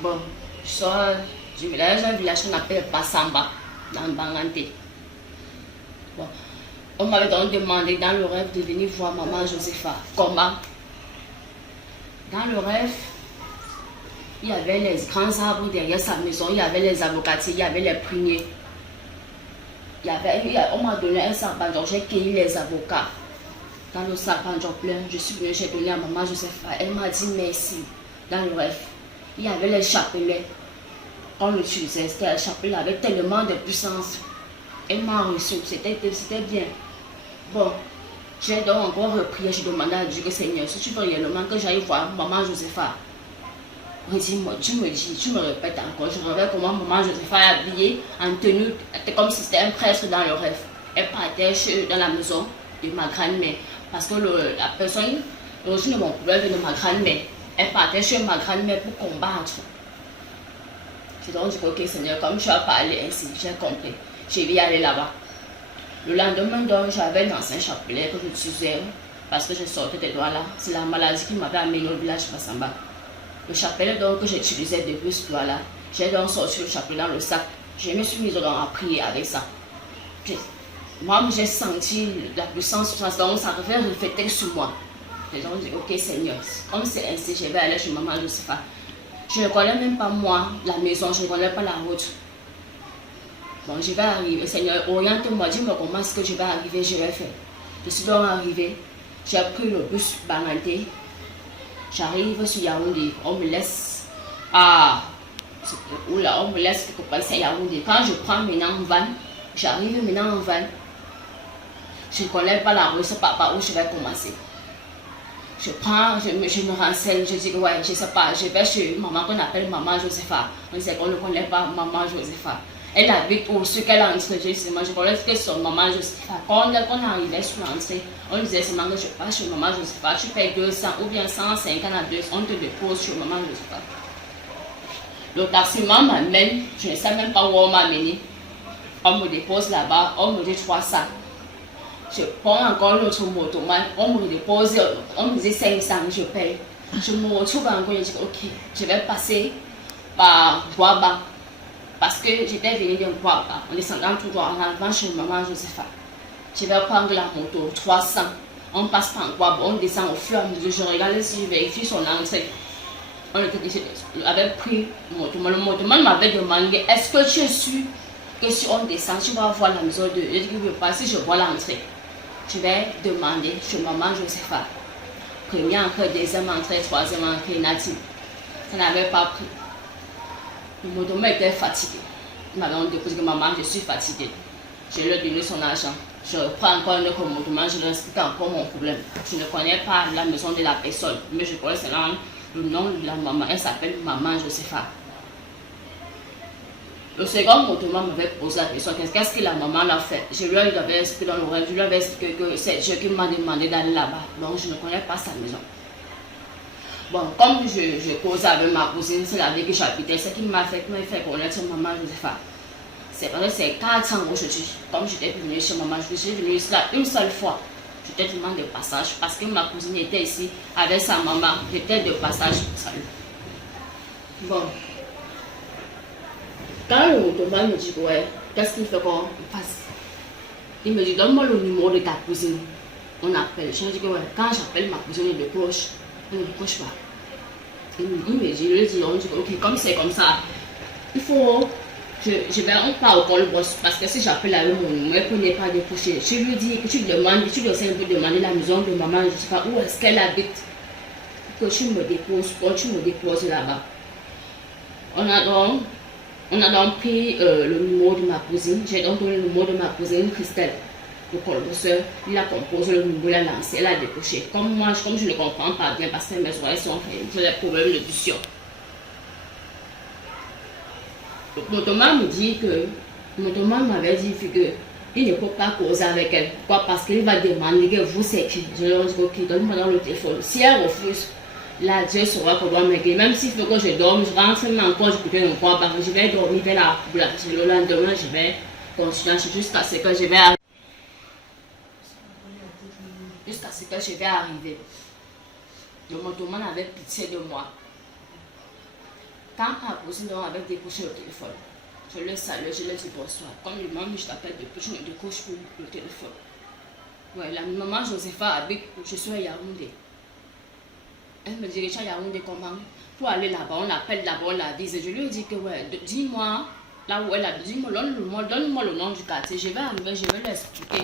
Bon, je sors du village, un village qu'on appelle Bassamba, dans Banganté. Bon, on m'avait donc demandé dans le rêve de venir voir maman Josepha. Comment? Dans le rêve, il y avait les grands arbres derrière sa maison, il y avait les avocatiers, il y avait les pruniers. On m'a donné un sarbanjon, j'ai cueilli les avocats. Dans le sarbanjon plein, je suis venue, j'ai donné à maman Josepha. Elle m'a dit merci. Dans le rêve, il y avait les chapelets. Quand on l'utilisait, c'était un chapelet avec tellement de puissance. Elle m'a reçu, c'était bien. Bon, j'ai donc encore repris, j'ai demandé à Dieu que Seigneur, si tu veux réellement que j'aille voir maman Josepha, redis-moi, tu me répètes encore. Je rêvais comment maman Josepha est habillée en tenue, comme si c'était un prêtre dans le rêve. Elle partait dans la maison de ma grand-mère. Parce que la personne, l'origine de mon problème vient de ma grand-mère. Elle partait chez ma grand-mère pour combattre. J'ai donc dit, ok Seigneur, comme tu as parlé ainsi, j'ai compris. Je vais aller là-bas. Le lendemain, donc, j'avais un ancien chapelet que j'utilisais parce que je sortais des doigts là. C'est la maladie qui m'avait amené au village Bassamba. Le chapelet donc que j'utilisais depuis ce doigt-là, j'ai donc sorti le chapelet dans le sac. Je me suis mise à prier avec ça. Moi, j'ai senti la puissance, donc ça avait reflété sur moi. J'ai donc dit, ok Seigneur, comme c'est ainsi, je vais aller chez maman Josepha. Je ne connais même pas moi la maison, je ne connais pas la route. Bon, je vais arriver. Seigneur, oriente-moi, dis-moi comment est-ce que je vais arriver, je vais faire. Je suis donc arrivé. J'ai pris le bus Banganté. J'arrive sur Yaoundé. On me laisse. On me laisse quelque part, c'est Yaoundé. Quand je prends maintenant un van, j'arrive maintenant en van. Je ne connais pas la rue, je ne sais pas par où je vais commencer. Je me renseigne, je dis que ouais, je ne sais pas, je vais chez maman qu'on appelle maman Josepha. On sait qu'on ne connaît pas maman Josepha. Elle habite où, ce qu'elle a entré, justement, je connais que son maman Josepha. Quand on arrivait sur l'entrée, on disait seulement que je passe chez maman Josepha, tu payes 200 ou bien 150 à 200, on te dépose chez maman Josepha. Le taximan m'amène, je ne sais même pas où on m'a amené. On me dépose là-bas, on me dit 300. Je prends encore l'autre moto, on me dépose, on me dit 500, je paye. Je me retrouve encore, je dis ok, je vais passer par Boaba. Parce que j'étais venue de Boaba, en descendant tout droit en avant chez maman Josepha. Je vais prendre la moto, 300. On passe par Boaba, on descend au fur et à mesure, je regarde si je vérifie son entrée. On avait pris le motoman. Le motoman m'avait demandé, est-ce que tu es sûr que si on descend, tu vas voir la maison de... Je dis que je ne veux pas, si je vois l'entrée. Je vais demander chez maman Josepha. Première entrée, deuxième entrée, troisième entrée, native. Ça n'avait pas pris. Le motoman était fatigué. Il m'avait déposé que maman, je suis fatiguée. Je lui ai donné son argent. Je reprends encore un autre motoman, je lui explique encore mon problème. Je ne connais pas la maison de la personne, mais je connais seulement le nom de la maman. Elle s'appelle maman Josepha. Le second motoman m'avait posé la question, qu'est-ce que la maman l'a fait? Je lui avais expliqué dans le rêve, je lui avais expliqué que c'est Dieu qui m'a demandé d'aller là-bas. Donc je ne connais pas sa maison. Bon, comme je causais avec ma cousine, c'est la vie que j'habitais, ce qui m'a fait connaître maman Josepha. C'est parce que c'est 4 ans aujourd'hui. Comme j'étais venue chez maman, je suis venue là une seule fois. J'étais vraiment de passage parce que ma cousine était ici avec sa maman. J'étais de passage. Salut. Bon. Quand le motoman me dit, ouais, qu'est-ce qu'il fait qu'on passe? Il me dit, donne-moi le numéro de ta cousine. On appelle. Je lui dis que ouais, quand j'appelle ma cousine, elle décroche. Elle ne décroche pas. Il me dit, on dit, ok, comme c'est comme ça, il faut. Je vais pas au col boss parce que si j'appelle avec mon numéro, elle ne peut pas décrocher. Je lui dis que tu demandes, tu dois un peu demander la maison de maman, je ne sais pas où est-ce qu'elle habite. Que tu me déposes là-bas. On a donc pris le numéro de ma cousine. J'ai donc donné le numéro de ma cousine Christelle. Le colbosseur, il a composé le numéro, il a lancé, elle a décroché. Comme je ne comprends pas bien parce que mes oreilles sont faites, j'ai des problèmes de vision. Le motoman me dit que, le motoman m'avait dit qu'il ne peut pas causer avec elle. Pourquoi? Parce qu'il va demander que vous c'est qui. Je lui ai dit ok, donne-moi dans le téléphone. Si elle refuse, là Dieu saura qu'on doit m'aider. Même s'il faut que je dorme, je rentre même encore, je peux ne pas je vais dormir vers la boulette. Le lendemain, je vais continuer jusqu'à ce que je vais arriver. Jusqu'à ce que je vais arriver. Le motoman avait pitié de moi. Quand Apoussine avait décroché le téléphone, je le salue, je lui dis bonsoir. Comme le maman, je t'appelle depuis, je ne décroche plus le téléphone. Ouais, la maman Josepha habite, je suis à Yaoundé. Elle me dit, Richard Yaoundé, comment? Pour aller là-bas, on l'appelle là-bas, on la dit. Je lui ai dit que, ouais, dis-moi, là où elle a dit, donne-moi le nom du quartier. Je vais arriver, je vais lui expliquer.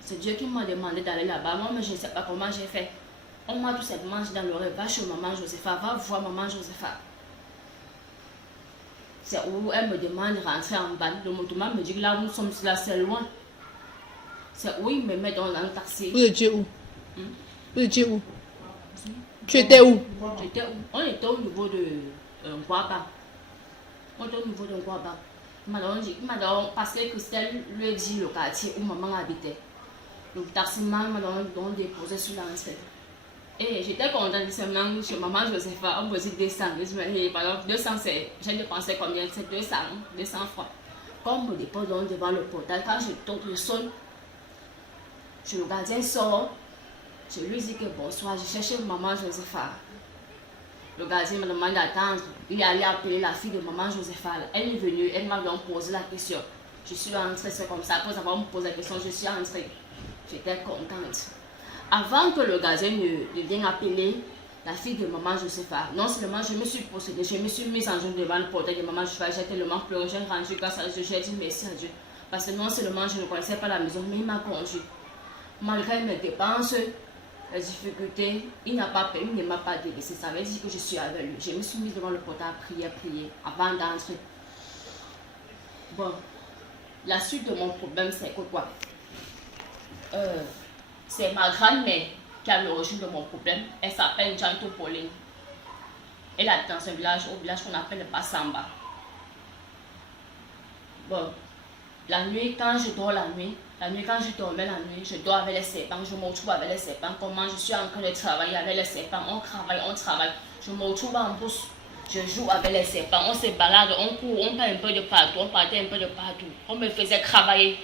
C'est Dieu qui m'a demandé d'aller là-bas. Moi, mais je ne sais pas comment j'ai fait. On m'a tout simplement dit dans l'oreille, va chez maman Josepha, va voir maman Josepha. C'est où elle me demande de rentrer en bas. Le motoman me dit que là où nous sommes, là, c'est loin. C'est où il me met dans un taxi. Vous étiez où? Vous étiez où? Tu étais où? J'étais où? On était au niveau de Guaba. On était au niveau de Guaba. Parce que Christelle lui a dit le quartier où maman habitait. Le taximan m'a déposé sur l'entrée. Et j'étais contente seulement chez maman Josepha. On me dit 200. Je me dis, par exemple, 200, j'ai dépensé combien? C'est 200 francs. Quand on me dépose devant le portail, quand je sonne, le gardien sort. Je lui dis que bonsoir, je cherchais maman Josepha. Le gardien me demande d'attendre. Il est allé appeler la fille de maman Josepha. Elle est venue, elle m'a donc posé la question. Je suis entrée, c'est comme ça. Après avoir me posé la question, je suis entrée. J'étais contente. Avant que le gardien ne vienne appeler la fille de maman Josepha, non seulement je me suis possédée, je me suis mise en joue devant le portail de maman Josepha. J'ai tellement pleuré, j'ai rendu grâce à Dieu, j'ai dit merci à Dieu. Parce que non seulement je ne connaissais pas la maison, mais il m'a conduit. Malgré mes dépenses, les difficultés, il ne m'a pas délaissé. Ça veut dire que je suis avec lui. Je me suis mise devant le portail à prier avant d'entrer. Bon, la suite de mon problème, c'est que quoi? C'est ma grand-mère qui a l'origine de mon problème. Elle s'appelle Janto Pauline. Elle habite dans un village, au village qu'on appelle le Passamba. Bon, la nuit, quand je dors quand je dormais la nuit, je dors avec les serpents, je me retrouve avec les serpents. Comment je suis en train de travailler avec les serpents, on travaille. Je me retrouve en brousse, je joue avec les serpents, on se balade, on court, on part un peu de partout, on partait un peu de partout. On me faisait travailler.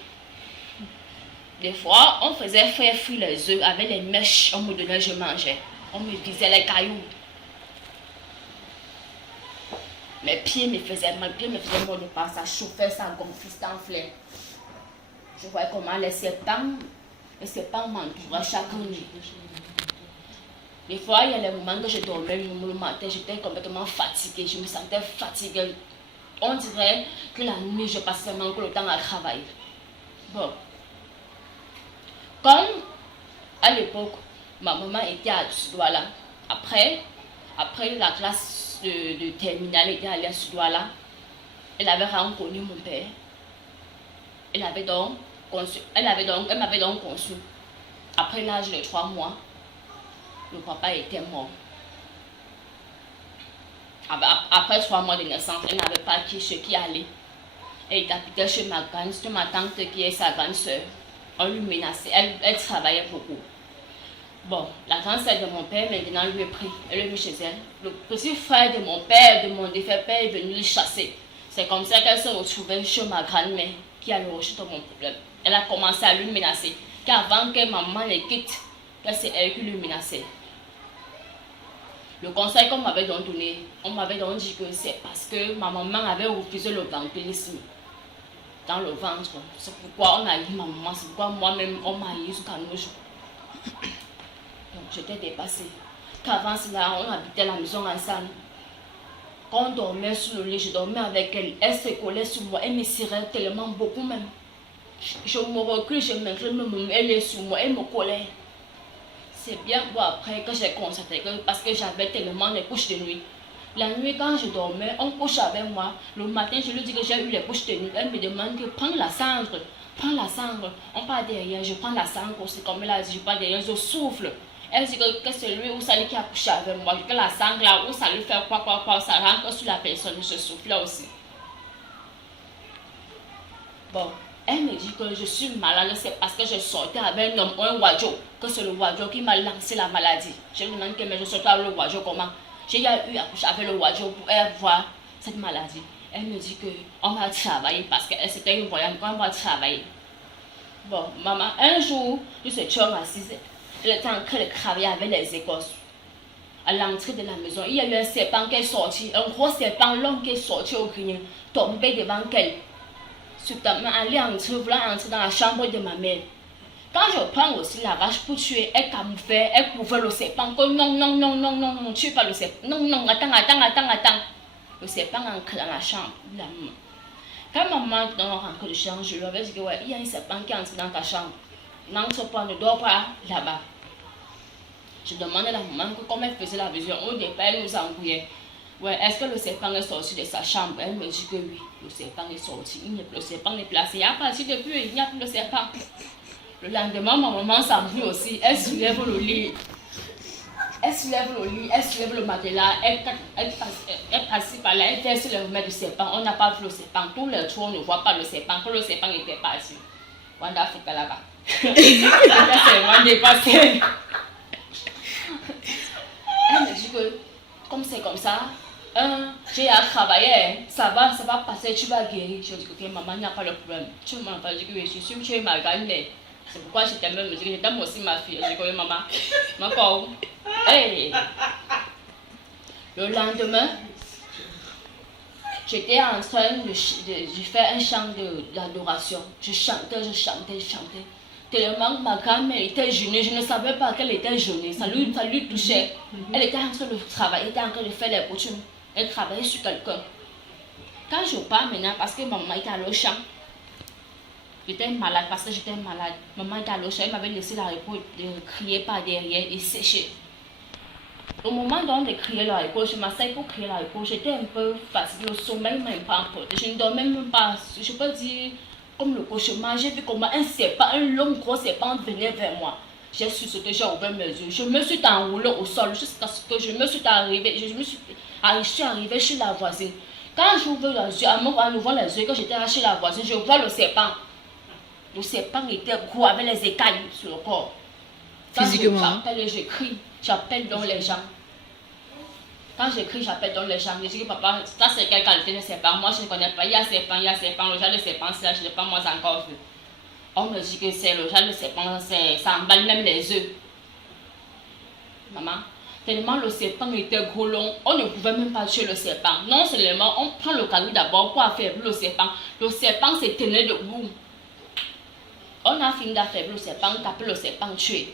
Des fois, on faisait faire fuir les œufs avec les mèches, on me donnait, je mangeais. On me visait les cailloux. Mes pieds me faisaient mal de pas, ça chauffait, ça gonflait, ça enflait. Je voyais comment les serpents m'entouraient chaque nuit. Des fois, il y a les moments que je dormais le matin, j'étais complètement fatiguée, je me sentais fatiguée. On dirait que la nuit, je passais encore le temps à travailler. Bon. Comme à l'époque, ma maman était à Douala. Après la classe de terminale, elle était allée à Douala. Elle avait rencontré mon père. Elle m'avait donc conçu. Après l'âge de 3 mois, le papa était mort. Après 3 mois de naissance, elle n'avait pas ce qui allait. Elle habitait chez ma tante qui est sa grande soeur. On lui menaçait, elle travaillait beaucoup. Bon, la grande sœur de mon père maintenant lui est pris, elle est venue chez elle. Le petit frère de mon père, de mon défunt père, est venu le chasser. C'est comme ça qu'elle se retrouvait chez ma grand-mère qui a l'origine de mon problème. Elle a commencé à lui menacer, qu'avant que maman les quitte, que c'est elle qui lui menaçait. Le conseil qu'on m'avait donné, on m'avait dit que c'est parce que ma maman avait refusé le vampirisme dans le ventre. C'est pourquoi on a eu ma maman, c'est pourquoi moi-même on m'a eu jusqu'à nos jours. Donc j'étais dépassée. Qu'avant cela, on habitait la maison ensemble. Quand on dormait sur le lit, je dormais avec elle. Elle se collait sur moi, elle me serrait tellement beaucoup même. Je me recule, je m'incline, elle est sur moi, elle me collait. C'est bien bon après que j'ai constaté que parce que j'avais tellement les couches de nuit. La nuit, quand je dormais, on couche avec moi. Le matin, je lui dis que j'ai eu les couches de nuit. Elle me demande que prends la cendre. Prends la cendre. On part derrière, je prends la cendre aussi. Comme elle a dit, je pars derrière, je souffle. Elle dit que c'est lui ou ça lui qui a couché avec moi. Que la cendre là, où ça lui fait quoi, ça rentre sur la personne. Je souffle aussi. Bon, elle me dit que je suis malade, c'est parce que je sortais avec un homme, un wadjo. Que c'est le wadjo qui m'a lancé la maladie. Je lui demande que mais je sortais avec le wadjo comment? J'ai eu à coucher avec le wadjo pour voir cette maladie. Elle me dit qu'on va travailler parce que c'était une voyante, qu'on va travailler. Bon, maman, un jour, je suis assise, elle était en train de travailler avec les écosses. à l'entrée de la maison, il y a eu un serpent qui est sorti, un gros serpent long qui est sorti au grenier, tombé devant elle. Subitement, elle est entrée, voulant entrer dans la chambre de ma mère. Quand je prends aussi la vache pour tuer, elle camouflait, elle couvrait le serpent. Que non, non, non, non, non, non, tue pas le serpent. Non, non, attends, attends, attends, attends. Le serpent entre dans la chambre. Quand maman est dans le de chambre, je lui avais dit que ouais, il y a un serpent qui entre dans ta chambre. N'entre pas, ne dors pas là-bas. Je demandais à la maman comment elle faisait la vision. Au départ, elle nous embrouillait. Ouais, est-ce que le serpent est sorti de sa chambre? Elle me dit que oui, le serpent est sorti. Le serpent est placé. À partir de plus, il n'y a plus de serpent. Le lendemain, ma maman s'embrouille aussi. Elle soulève le lit. Elle soulève le lit, elle soulève le matelas. Elle passe par là, elle verse le remède du serpent. On n'a pas vu le serpent. Tout le tour, on ne voit pas le serpent. Que le serpent était parti. Wanda Africa là-bas. C'est vraiment dépassé. Elle me dit que, comme c'est comme ça, j'ai à travailler, ça va passer, tu vas guérir. Je dis que maman, il n'y a pas de problème. Tu m'as pas dit que je suis sûre que tu es ma grand-mère. C'est pourquoi je t'aime, je dis que je t'aime aussi ma fille. Je dis que maman, encore. Hey. Le lendemain, j'étais en train de faire un chant d'adoration. Je chantais. Tellement ma grand-mère était jeûnée, je ne savais pas qu'elle était jeûnée, ça lui touchait. Elle était en train de travailler, elle était en train de faire les coutumes. Elle travaillait sur quelqu'un. Quand je pars maintenant, parce que maman était allée au champ, j'étais malade parce que j'étais malade. Maman était allée au champ, elle m'avait laissé la réponse de crier par derrière et sécher. Au moment donc de crier la réponse, je m'asseyais pour crier la réponse, j'étais un peu fatiguée, le sommeil m'a emporté. Je ne dormais même pas, je peux dire. Comme le cauchemar, j'ai vu comment un long gros serpent venait vers moi. J'ai sursauté, j'ai ouvert mes yeux. Je me suis enroulée au sol jusqu'à ce que je suis arrivée chez la voisine. Quand j'ouvre les yeux, en ouvrant les yeux, quand j'étais chez la voisine, je vois le serpent. Le serpent était gros avec les écailles sur le corps. Physiquement. J'appelle donc les gens. Quand j'écris, j'appelle donc les gens. Je dis que papa, ça c'est quelle qualité de serpent? Moi je ne connais pas. Il y a serpent, le genre de serpent, c'est là, je n'ai pas moi encore vu. On me dit que c'est le genre de serpent, ça emballe même les œufs. Maman, tellement le serpent était gros long, on ne pouvait même pas tuer le serpent. Non seulement, on prend le caillou d'abord pour affaiblir le serpent. Le serpent s'est tenu debout. On a fini d'affaiblir le serpent, taper le serpent, tuer.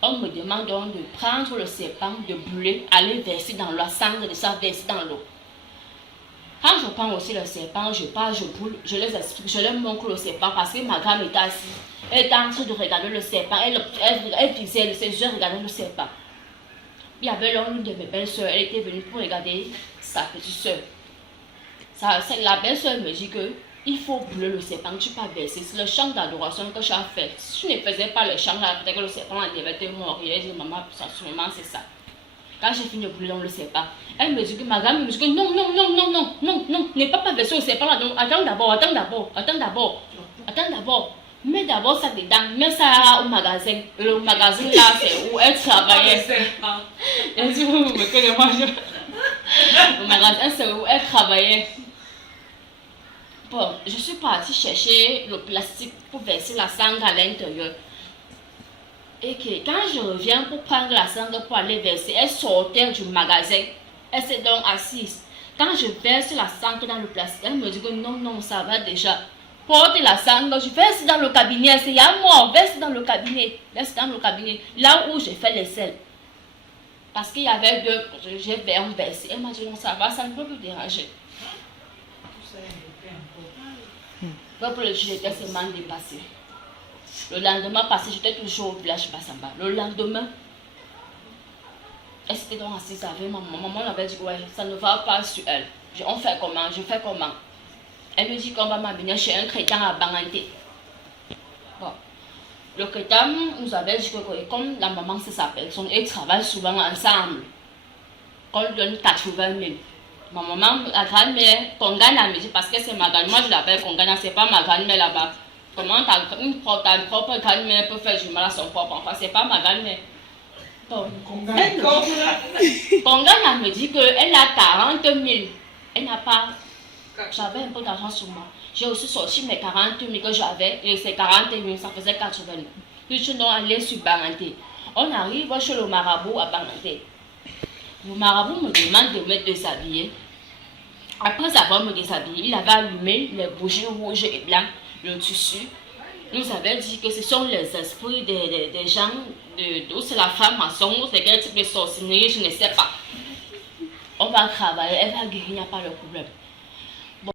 On me demande donc de prendre le serpent, de brûler, aller verser dans la cendre de ça, verser dans l'eau. Quand je prends aussi le serpent, je pars, je brûle, je les explique, je leur montre le serpent parce que ma grand était assise. Elle était en train de regarder le serpent, elle visait ses yeux, regarder le serpent. Il y avait l'une de mes belles-sœurs, elle était venue pour regarder sa petite sœur. La belle-sœur me dit que il faut brûler le serpent, tu peux verser. C'est le chant d'adoration que tu as fait. Si tu ne faisais pas le chant, peut-être que le serpent devait te mourir. Elle dit, maman, sûrement c'est ça. Quand j'ai fini de brûler le serpent, elle me dit que ma grand-mère me dit que non, ne pas verser le serpent là. Attends d'abord. Mets d'abord ça dedans, mets ça au magasin. Le magasin là, c'est où elle travaillait. Elle dit, vous me connaissez moi. Le magasin, c'est où elle travaillait. Bon, je suis partie chercher le plastique pour verser la cendre à l'intérieur. Et que quand je reviens pour prendre la cendre pour aller verser, elle sortait du magasin. Elle s'est donc assise. Quand je verse la cendre dans le plastique, elle me dit que non, ça va déjà. Porte la cendre, je verse dans le cabinet. C'est à moi, verse dans le cabinet. Verse dans le cabinet, là où j'ai fait les selles. Parce qu'il y avait j'ai versé. Elle m'a dit non, ça va, ça ne peut plus déranger. Pour le jour, j'étais seulement dépassée. Le lendemain passé, j'étais toujours au village Bassamba. Le lendemain, elle s'était donc assise avec ma maman. Maman avait dit ouais, ça ne va pas sur elle. On fait comment? Je fais comment? Elle me dit qu'on va m'amener chez un chrétien à Banganté. Bon. Le chrétien nous avait dit que comme la maman c'est sa personne, ils travaillent souvent ensemble. Qu'on lui donne 80 000. Ma maman, la grand-mère, Kongana me dit, parce que c'est ma grand-mère, moi je l'appelle Kongana, c'est pas ma grand-mère là-bas. Comment ta propre grand-mère peut faire du mal à son propre enfant? C'est pas ma grand-mère. Kongana me dit qu'elle a 40 000. Elle n'a pas. J'avais un peu d'argent sur moi. J'ai aussi sorti mes 40 000 que j'avais, et ces 40 000, ça faisait 80 000. Puis je suis allée sur Banganté. On arrive chez le marabout à Banganté. Le marabout me demande de me déshabiller. Après avoir me déshabillé, il avait allumé les bougies rouges et blancs, le tissu. Il nous avait dit que ce sont les esprits des gens, d'où c'est la femme maçon, ou c'est quel type de sorcellerie, je ne sais pas. On va travailler, elle va guérir, il n'y a pas de problème.